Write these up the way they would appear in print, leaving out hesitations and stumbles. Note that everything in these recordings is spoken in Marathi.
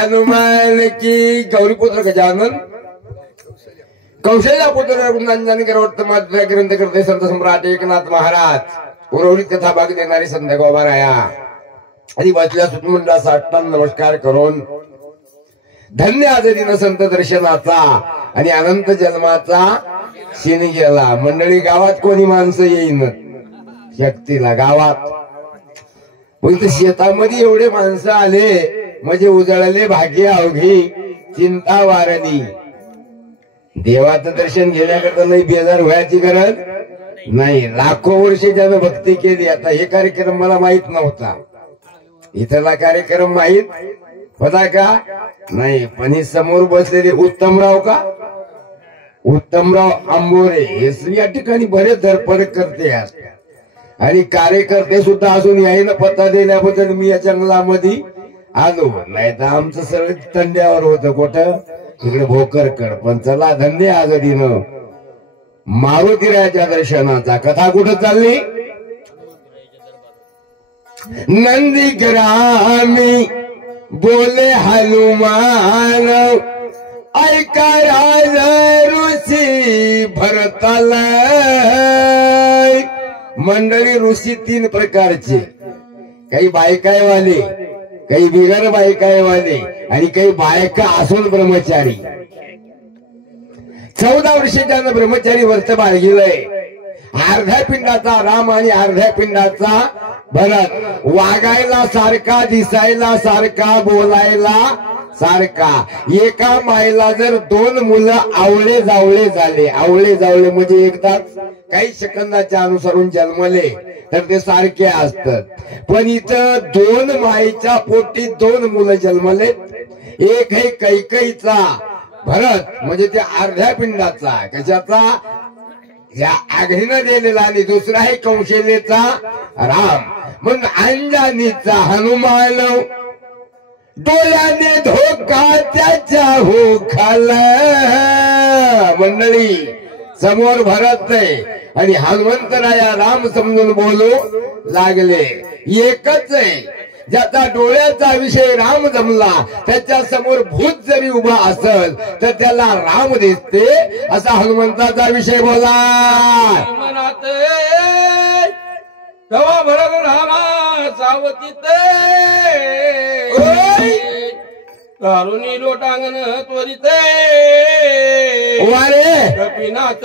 हनुमान की गौरीपुत्र गजानन कौशल्या पुत्र रघुनंदन करोत्तम ग्रंथ करते संत सम्राट एकनाथ महाराज उर्वरित कथा भाग देणारे संत गोबाराया आधी बसल्या सुतमुंडा साष्टांग नमस्कार करून धन्य आजरीन संत दर्शनाचा आणि अनंत जन्माचा शिनी गेला। मंडळी गावात कोणी माणसं येईन शक्तीला गावात पण शेतामध्ये एवढे माणसं आले म्हणजे उजळले भाग्य अवघी चिंता वारली। देवाचं दर्शन घेण्याकरता नाही बेजार व्हायची गरज नाही। लाखो वर्ष ज्यानं भक्ती केली। आता हे कार्यक्रम मला माहित नव्हता, इथला कार्यक्रम माहित होता का नाही, पण हे समोर बसलेले उत्तमराव का उत्तमराव आंबोरे हे या ठिकाणी बरेच धडपड करते आणि कार्यकर्ते सुद्धा असून यायला पत्ता देण्याबद्दल मी या जंगलामध्ये आलो, नाही तर आमचं सगळं तंड्यावर होतं कुठं तिकडे भोकरकड। पण चला धन्य आजडीनं मारुतीरायाच्या दर्शनाचा कथा कुठं चालली। नंदी ग्रामी बोले हनुमान ऐका राज ऋषी भरताला। मंडळी ऋषी तीन प्रकारचे, काही बायकायवाले, काही बिगर बायकायवाले आणि काही बायका असून ब्रह्मचारी। 14 वर्षाच्या ब्रह्मचारी वर्ष बाळगिलंय। अर्ध्या पिंडाचा राम आणि अर्ध्या पिंडाचा भरत, वागायला सारखा, दिसायला सारखा, बोलायला सारखा। एका मायला जर 2 मुलं आवळे जावळे झाले, आवळे जावळे म्हणजे एकदाच काही सेकंदाच्या अनुसारून जन्मले तर ते सारखे असतात, पण इथं 2 माईच्या पोटी 2 मुलं जन्मले। एक आहे कैकईचा भरत म्हणजे ते अर्ध्या पिंडाचा कशाचा या आघीनं दिलेला, आणि दुसरा आहे कौशल्याचा राम मग अंजानीचा हनुमान। डोळ्याने धोका त्याच्या हो खाला। मंडळी समोर भरत आहे आणि हनुमंतराया राम समजून बोलू लागले। एकच आहे ज्याचा डोळ्याचा विषय राम जमला त्याच्या समोर भूत जरी उभा असेल तर त्याला राम दिसते, असा हनुमंताचा विषय बोला। तेव्हा भरत रामा सावतीत कारुणी लोटांगण त्वरित वारे कपिनाथ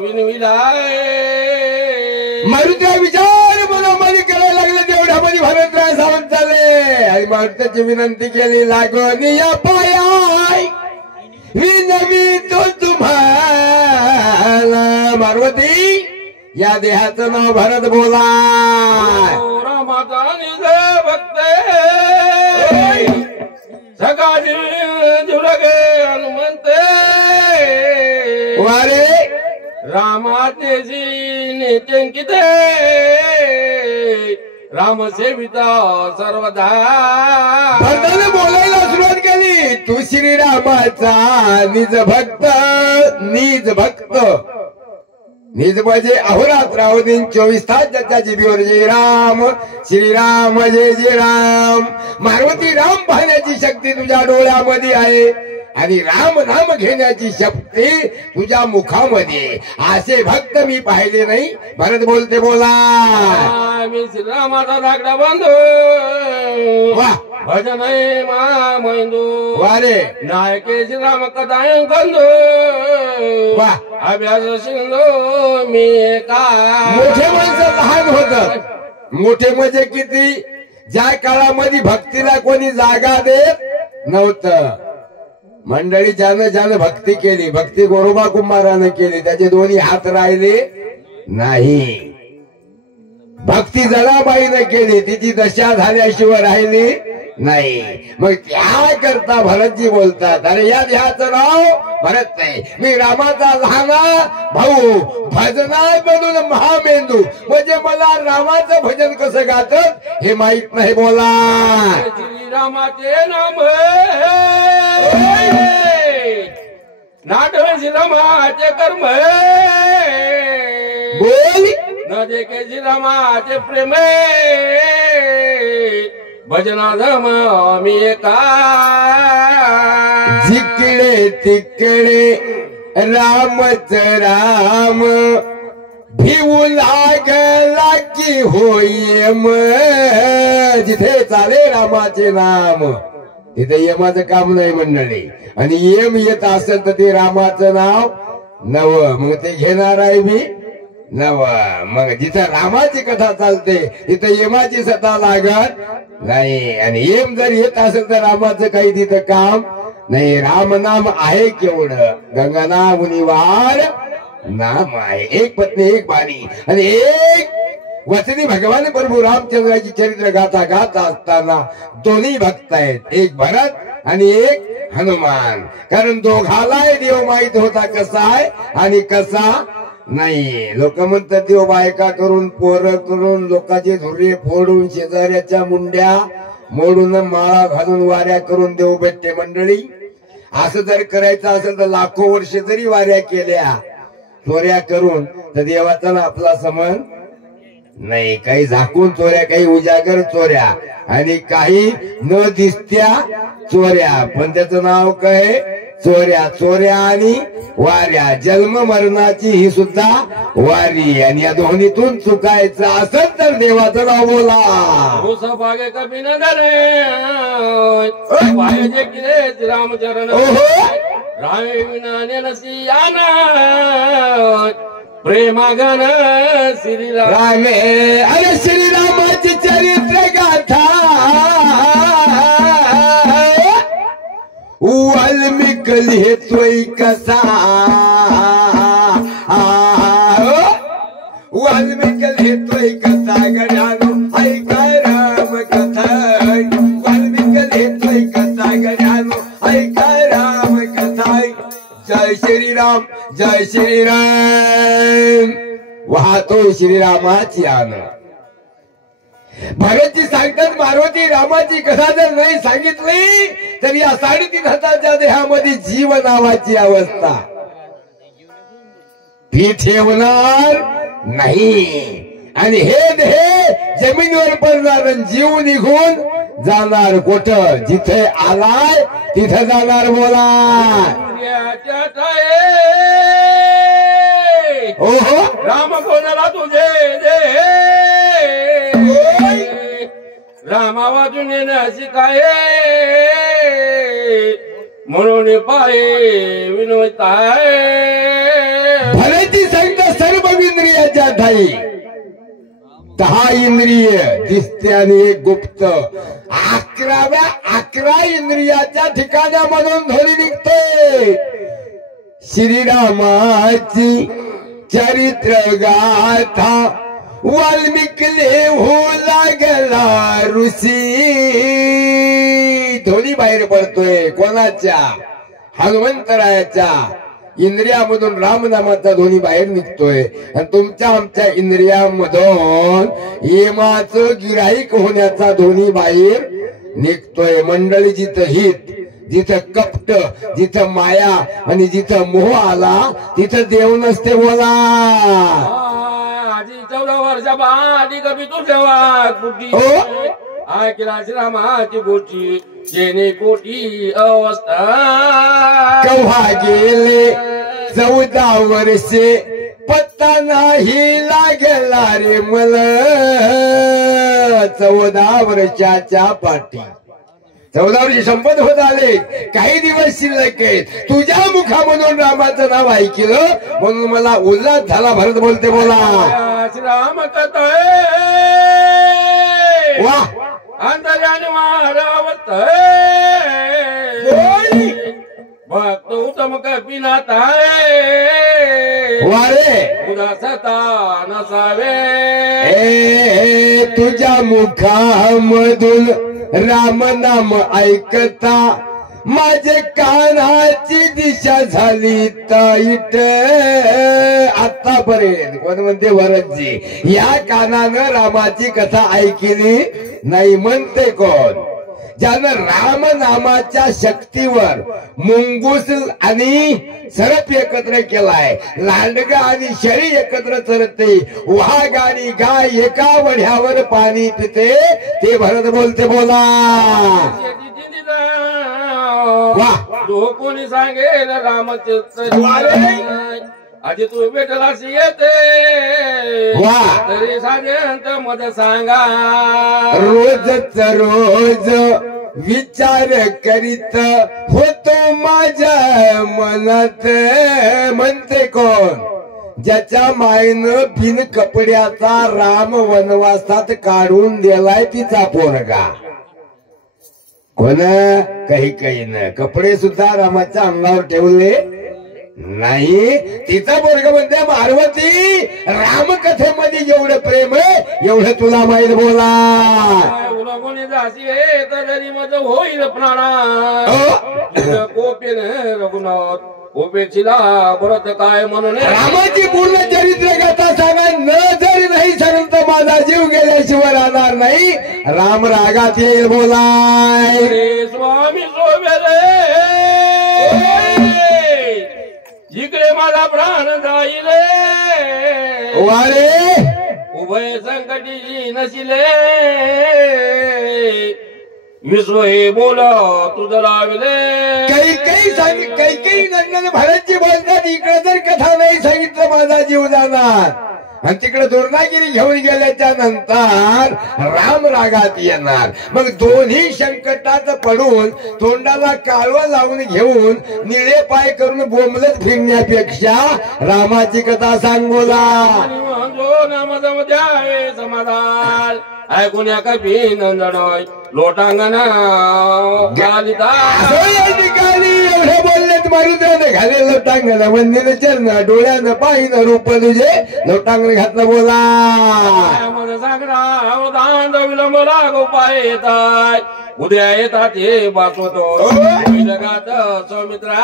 विनविलाय। मारुतीचा विचार मनोमनी करायला लागले, तेवढ्यामध्ये भरतराय सावंत झाले आणि मारुतीची विनंती केली, लागोनी या पायाय विनवी तो तुम्हाला। मारुती या देहाचं नाव भरत बोला। रामाचा निज भक्त सकाळी जुरगे हनुमंत वारे रामाचे नेत्यांकित राम सेविता सर्वदा। भरताने बोलायला सुरुवात केली, तू श्रीरामाचा निज भक्त, निज भक्त निज म्हणजे अहोरात्र अवधीन 24 तास ज्याच्या जिभेवर जय राम श्रीराम जय जय राम। मारुती राम पाहण्याची शक्ती तुझ्या डोळ्यामध्ये आहे आणि राम नाम घेण्याची शक्ती तुझ्या मुखामध्ये, असे भक्त मी पाहिले नाही। भरत बोलते बोला, मी श्रीरामाचा धाकटा बंधू वाह भजन मा मैंदू वारे नायके श्रीराम कथा कंदू वाह अभ्यास शिंदो मी का। मोठे माणसं लहान होत, मोठे म्हणजे किती, ज्या काळामध्ये भक्तीला कोणी जागा देत नव्हतं। मंडळी ज्यानं ज्यानं भक्ती केली, भक्ती गोरोबा कुंभारानं केली, त्याचे दोन्ही हात राहिले नाही। भक्ती जनाबाईनं केली, तिची दशा झाल्याशिवाय राहिली नाही। मग त्या करता भरतजी बोलतात, अरे या देहाचं नाव भरत नाही, मी रामाचा लहान भाऊ भजनाय बनून महामेंदू, म्हणजे मला रामाचं भजन कसं गातात हे माहित नाही बोला। श्रीरामाचे नाम नाटवे श्रीरामाचे कर्म बोल न देखे श्रीरामाचे प्रेम भजनाधम मी का जिकडे तिकडे रामच राम भिवू लागला की होय जिथे चाले रामाचे नाम तिथे यमाचं काम नाही मंडळी. आणि यम येत असेल तर ते रामाचं नाव नव, मग ते घेणार आहे मी नव. मग जिथं रामाची कथा चालते तिथं यमाची सत्ता लागत नाही. आणि यम जर येत असेल तर रामाचं काही तिथं काम नाही. राम नाम आहे केवढं, गंगानाम मुनिवार नाम आहे. एक पत्नी एक बाणी आणि एक वचनी भगवान प्रभू रामचंद्राची चरित्र गाथा गात असताना दोन्ही भक्त आहेत, एक भरत आणि एक हनुमान. कारण दोघालाही देव माहित होता कसा आहे आणि कसा नाही. लोक म्हणतात देव बायका करून पोरं करून लोकांचे धुर्रे फोडून शेजाऱ्याच्या मुंड्या मोडून माळा घालून वाऱ्या करून देव भेटते. मंडळी असं जर करायचं असेल तर लाखो वर्ष जरी वाऱ्या केल्या चोऱ्या करून तर देवाचा ना आपला संबंध नाही. काही झाकून चोऱ्या, काही उजागर चोऱ्या आणि काही न दिसत्या चोऱ्या, पण त्याचं नाव काय चोऱ्या. चोऱ्या आणि वाऱ्या, जन्म मरणाची ही सुद्धा वारी. आणि या दोन्हीतून चुकायचं असेल तर देवाचं नाव बोला. भागे कभी न करे पाहिजे की रामचरण राम प्रेमागन श्रीराम रामे. अरे श्रीरामाची चरित्र गाथा वाल्मिक लिहितोय कसा, वाल्मिक लिहितोय कसा गड्यानो ऐका राम कथा. वाल्मिक लिहितोय कसा गड्यानो ऐका राम कथा. जय श्रीराम जय श्रीराम वाहतो श्रीरामाची आन. भगतजी सांगतात मारुती रामाची कथा जर नाही सांगितली तर या 3,500 देहामध्ये जीव नावाची अवस्था ती ठेवणार नाही. आणि हे देह जमिनीवर पडणार, जीव निघून जाणार कुठं, जिथे आलाय तिथं जाणार. बोला ओहो राम कोणाला तुझे रामा वाजून शिकाय म्हणून पाये विनोताय. भरती सांगता सर्व इंद्रियाच्या ठाई 10 इंद्रिय दिसते आणि एक गुप्त. 11 इंद्रियाच्या ठिकाणामधून ध्वनी निघते. श्रीरामाची चरित्र गाथा वाल्मिक लिहू लागला ऋषी. ध्वनी बाहेर पडतोय कोणाच्या, हनुमंतरायाच्या इंद्रियामधून रामनामाचा ध्वनी बाहेर निघतोय. आणि तुमच्या आमच्या इंद्रियामधून यमाचं गिराईक होण्याचा ध्वनी बाहेर निघतोय. मंडळी जिथं हित, जिथं कपट, जिथं माया आणि जिथं मोह आला तिथं देव नसते. बोला 14 वर्षाबादी कभी तुझ्या कुटी ऐकला श्रीरामाची गोष्टी जेणे कोटी अवस्था. केव्हा गेले 14 वर्षे पत्ता नाही लागला रे मला. 14 वर्षाच्या पाठी 14 वर्ष संपत होत आले, काही दिवस शिल्लक आहेत. तुझ्या मुखामधून रामाचं नाव ऐकलं म्हणून मला उल्हास झाला. भरत बोलते बोला श्रीराम कथा वा अंतर्याने मारावत भक्त उत्तम कपिनाथ वारे उदासता नसावे. तुझ्या मुखामधून राम नाम ऐकता माझे कानाची दिशा झाली ताईट. आतापर्यंत कोण म्हणते भरतजी या कानानं रामाची कथा ऐकली नाही म्हणते कोण. ज्यानं राम नामाच्या शक्तीवर मुंगूस आणि सरप एकत्र केलाय, लांडगा आणि शेळी एकत्र चरते, वाघ आणि गाय एका वढ्यावर पाणी पिते, ते भरत बोलते बोला वाह. जो कोणी सांगेल रामचरित्र आधी तू भेटलास येते वाह. तरी साधेंत मत सांगा. रोजच रोज विचार करीत होतो माझ्या मनात, म्हणते कोण? ज्याच्या मायनं बिन कपड्याचा राम वनवासात काढून दिलाय तिचा पोरगा. कोण? काही न कपडे सुद्धा रामाच्या अंगावर ठेवले नाही. तिचा पोरगा म्हणते पार्वती, रामकथेमध्ये एवढं प्रेम आहे एवढं तुला माहित बोला. उला कोणी जासी तरी मज होईल प्राणा कोपेन रघुनाथ कोपेचिला परत काय म्हणून रामाची पूर्ण चरित्र कथा सांगा. न जरी नाही सांगून तर माझा जीव गेल्याशिवाय राहणार नाही. राम रागात येईल बोलाय. स्वामी सोबेले जिकडे माझा प्राण जाईल वारे उभय संकटी नशिले विश्व हे बोला तुझं लावले. काही नंदन भारतची बोलतात, इकडे जर कथा नाही सांगितलं माझा जीव जाणार. आणि तिकडे दुर्नागिरी घेऊन गेल्याच्या नंतर राम रागात येणार. मग दोन्ही संकटात पडून तोंडाला काळवं लावून घेऊन निळे पाय करून बोंबलत फिरण्यापेक्षा रामाची कथा सांगोला. समाधान ऐकून कपी नंदनोय लोटांगण एवढे बोललेत मारुद्याने घाले लोटांगण, वंदीने चरण डोळ्यानं पाहिन रूप तुझे लोटांगण घातलं बोला. सांगणार विलंब लागो पाय येताय उद्या येतात हे वाचवतो जगात सौमित्रा.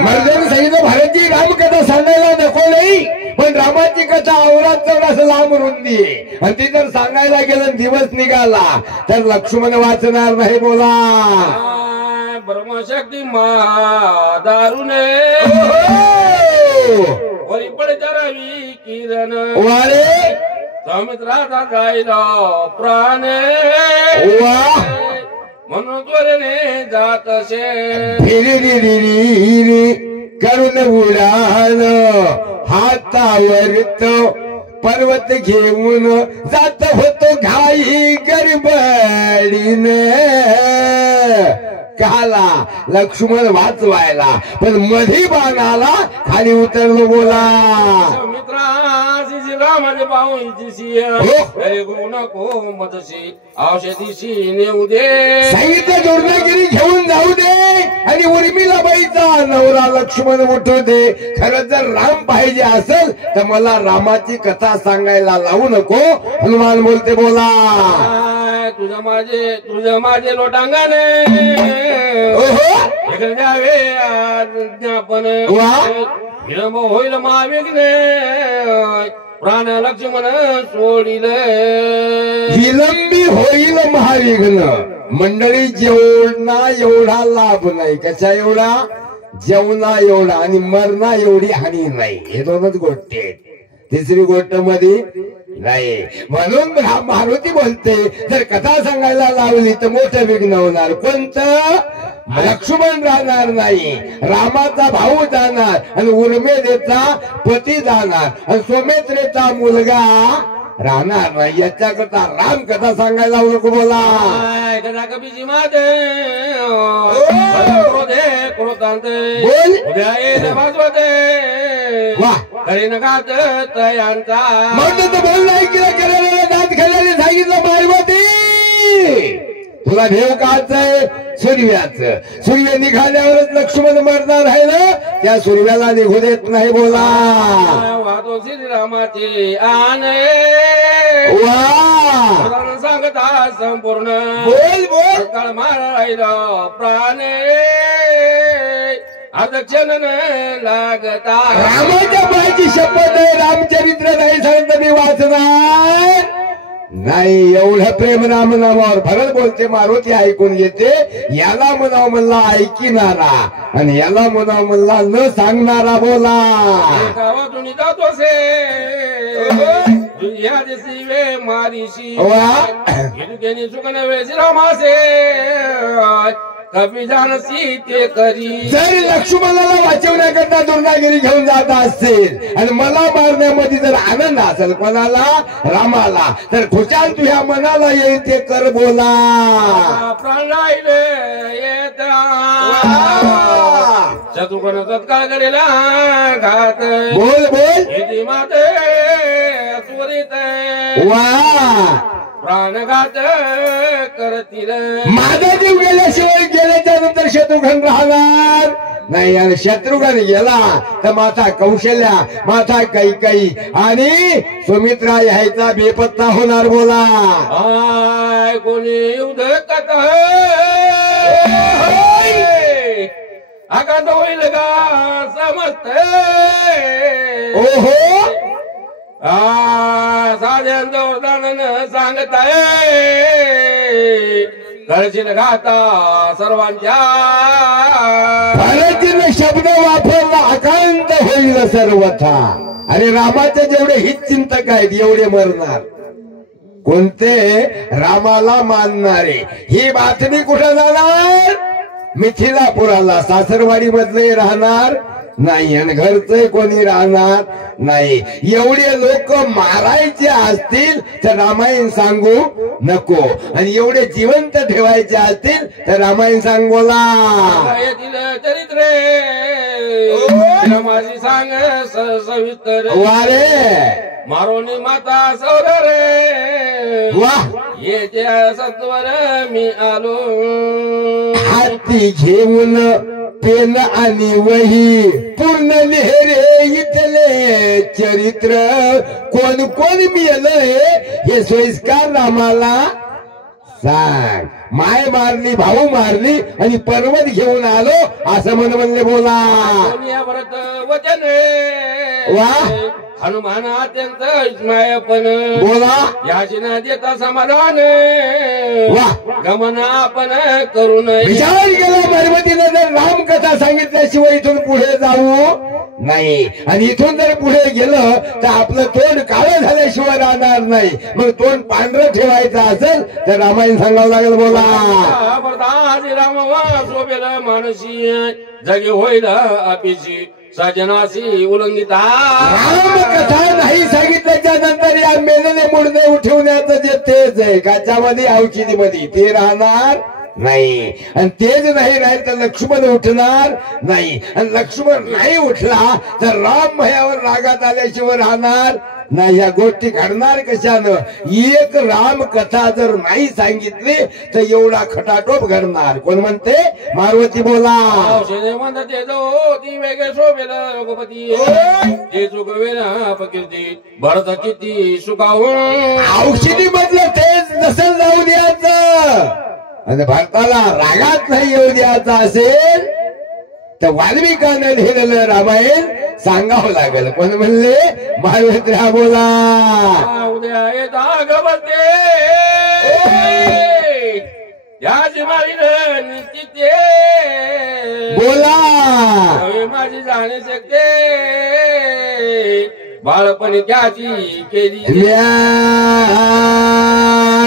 महाराजांनी सांगितलं भारतची रामकथा सांगायला नको नाही, पण रामाची कथा आवरात असं लांब रुंदी आहे. आणि ती जर सांगायला गेलं दिवस निघाला तर लक्ष्मण वाचणार नाही बोला. ब्रह्मशक्ती दारुणे वरी पडचारावी किरण वारे सौमित्राचा जायला प्राण म्हणून त्वरेने जात करून उडान हातावर पर्वत घेऊन जात होतो घाई गडबडीने. काला लक्ष्मण वाचवायला पण मधी बाणाला खाली उतरलो बोला. रामाचे पाहूची नको मदशी औषधीशी नेऊ दे. सांगितलं दुर्नागिरी घेऊन जाऊ दे आणि उर्मिला बाईचा नवरा लक्ष्मण उठू दे. खरं जर राम पाहिजे असेल तर मला रामाची कथा सांगायला लावू नको. हनुमान बोलते बोला. तुझं माझे लोटांगणे द्यावे ज्ञापन विलंब होईल महाविघ्ने प्राण लक्ष्मण सोडिल. विलंबी होईल महाविघ्न. मंडळी जेवणा एवढा लाभ नाही. कशा एवढा? जेवणा एवढा आणि मरणा एवढी हानी नाही. हे दोनच गोष्टी आहेत. तिसरी गोष्ट मध्ये नाही. म्हणून मारुती बोलते जर कथा सांगायला लावली तर मोठं विघ्न होणार. कोणतं? लक्ष्मण राहणार नाही, रामाचा भाऊ जाणार आणि उर्मिलेचा पती जाणार आणि सोमेत्रेचा मुलगा राहणार नाही. याच्याकरता राम कथा सांगायला लावू नको बोला. कथा कपीची माते बोल उद्या येते वाजवते वा करीन गात तयांचा म्हणून तर बोलणं ऐकलं करायला दात खाल्याने सांगितलं पार्वती तुला भेव काच सूर्याचं. सूर्य निघाल्यावरच लक्ष्मण मरणार आहे ना, त्या सूर्याला निघू देत नाही बोला. वाहतो श्रीरामाची आने वा सांगता संपूर्ण बोल बोल काळ मारायला प्राणे अदक्षण लागता. रामाच्या पायाची शपथ आहे. रामचरित्र नाही सांगत मी वाचणार नाही एवढं प्रेम राम नामावर भरत बोलते मारुती ऐकून घेते. याला म्हणाव म्हणला ऐकिनारा आणि याला म्हणाव म्हणला न सांगणारा बोला. गावातून जातो से दुनिया दिसी वे मारीशी घेणी चुकन वेळेस रामासे कमी जानसी ते करी. जर लक्ष्मणाला वाचवण्याकरता दुर्गागिरी घेऊन जात असतील आणि मला मारण्यामध्ये जर आनंद असेल कोणाला रामाला तर खुशाल तुझ्या मनाला येईल ते कर बोला. प्राण राहिले शत्रुघ्न तत्काळ करेला घात बोल बोल येते माते सुरित वा प्राणघात करतील. माझा जीव गेल्याशिवाय गेल्याच्या नंतर शत्रुघ्न राहणार नाही आणि शत्रुघ्न गेला तर माता कौशल्या माता कैकई आणि सुमित्रा यायचा बेपत्ता होणार बोला. कोणी युद्ध कथ आघात होईल का समजत. ओहो साध्यान सांगताय करशील घाता सर्वांच्या. भरतीने शब्द वापरला आकांत होईल सर्वथा. अरे रामाचे जेवढे हित चिंतक आहेत एवढे मरणार. कोणते रामाला मानणारे. ही बातमी कुठं जाणार मिथिलापुराला. सासरवाडी मधले राहणार नाही आणि घरचे कोणी राहणार नाही. एवढे लोक मारायचे असतील तर रामायण सांगू नको आणि एवढे जिवंत ठेवायचे असतील तर रामायण सांगोला. चरित्रे माझी सांग सविस्तर वारे मारोनी माता सौर रे वा येत्या सत्वर मी आलो. हाती घेऊन पेन आणि वही पूर्ण लिहिरे इथले चरित्र. कोण कोण मेलंय हे सोयीस्कार रामाला सांग. माय मारली भाऊ मारली आणि पर्वत घेऊन आलो असं म्हणले बोला. भरत वचन वा हनुमान अत्यंत पण बोला याची न देता समाधान वा गमन आपण करू नये. विचार केला पर्वतीने जर रामकथा सांगितल्याशिवाय इथून पुढे जाऊ नाही आणि इथून जर पुढे गेलं तर आपलं तोंड काळं झाल्याशिवाय राहणार नाही. मग तोंड पांढरं ठेवायचं असेल तर रामायण सांगावं लागेल बोला. राम शोभेल मानसी जगी होईल अपिशी सजनाशी उल्लंघिता. रामकथा नाही सांगितल्याच्या नंतर या मेलेले मुडदे उठवण्याचं जे तेज आहे काच्यामध्ये औषधीमध्ये ते राहणार नाही आणि तेज नाही राहील तर लक्ष्मण उठणार नाही आणि लक्ष्मण नाही उठला तर राम भयावर रागात आल्याशिवाय राहणार नाही. या गोष्टी घडणार कशानं. एक राम कथा जर नाही सांगितली तर एवढा खटाटोप घडणार. कोण म्हणते मारुती बोला. म्हणते जो ती वेगळे शोभेल रघुपती ते चुकवेल फकीर्ती भरत किती सुखावून. औषधी मधलं तेज नसेल जाऊ द्यायचं आणि भारताला रागात नाही येऊ द्यायचा असेल तर वाल्मिकाने लिहिलेलं रामायण सांगावं लागेल. कोण म्हणले मारुती बोला. उद्या येता गबते याची मारी निश्चिते बोला. माझी जाणे शकते बाळपणी त्याची केली.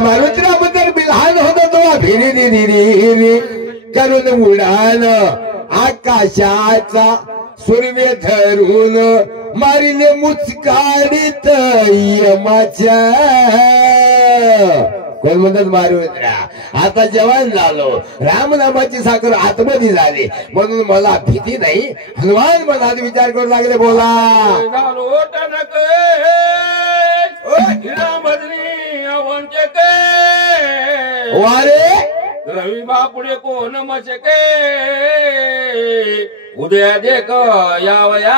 मारुतीबद्दल बिलहान होता तो भिरी करून उडान आकाशाचा सूर्य धरून मारिले मुचकाडीत यमाच्या. कोण म्हणतात मारुद्रा आता जवान झालो रामनामाची साखर आतमध्ये झाली म्हणून मला भीती नाही. हनुमान मनात विचार करू लागले बोला. वारे रवी बापुढे कोण मशके उद्या देख यावया.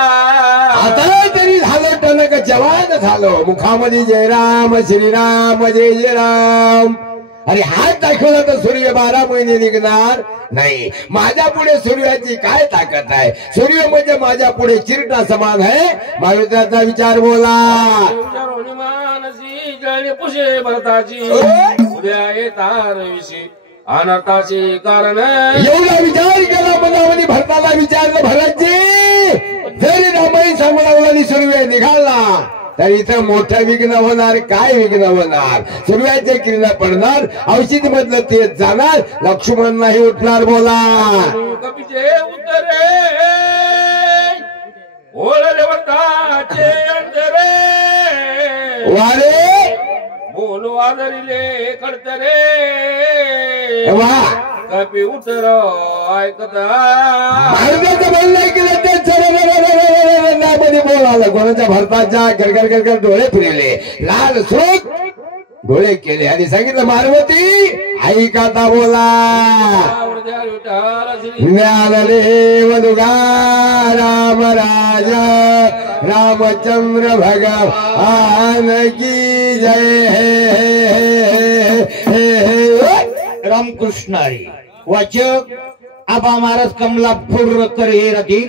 आता तरी झालं टणक जवान झालो मुखामध्ये जयराम श्रीराम जय जय राम. अरे हात दाखवला तर सूर्य 12 महिने निघणार नाही. माझ्या पुढे सूर्याची काय ताकद आहे. सूर्य म्हणजे माझ्या पुढे चिरटा समान आहे. मारुतीचा विचार बोला. मानसी कळणे पुषे भरताची उद्या येतार विषयी अनर्थाची कारण एवढा विचार केला मनामध्ये भरताला विचारलं भरतजी जरी रामायण सांगून सुरवे निघाला तर इथं मोठं विघ्न होणार काय विघ्न होणार सूर्याचे किरण पडणार औषधी मधलं तेच जाणार लक्ष्मण नाही उठणार बोला कपीचे उतरे ओळले वर्ताचे अंतरे वारे बोलू आदरिले कडतरे वा कपी उतर ऐकता महाराजाचं बोलणं केलं ते मध्ये बोलावलं कोणाच्या भरताच्या गडगड गडगड डोळे फिरले लाल स्रोत डोळे केले आणि सांगितलं मारवती आई काता बोला ज्ञानदेव दुगा राम राजा रामचंद्र भगवान की जय रामकृष्ण हरी वाचक आबा महाराज कमला पूर्ण करे रती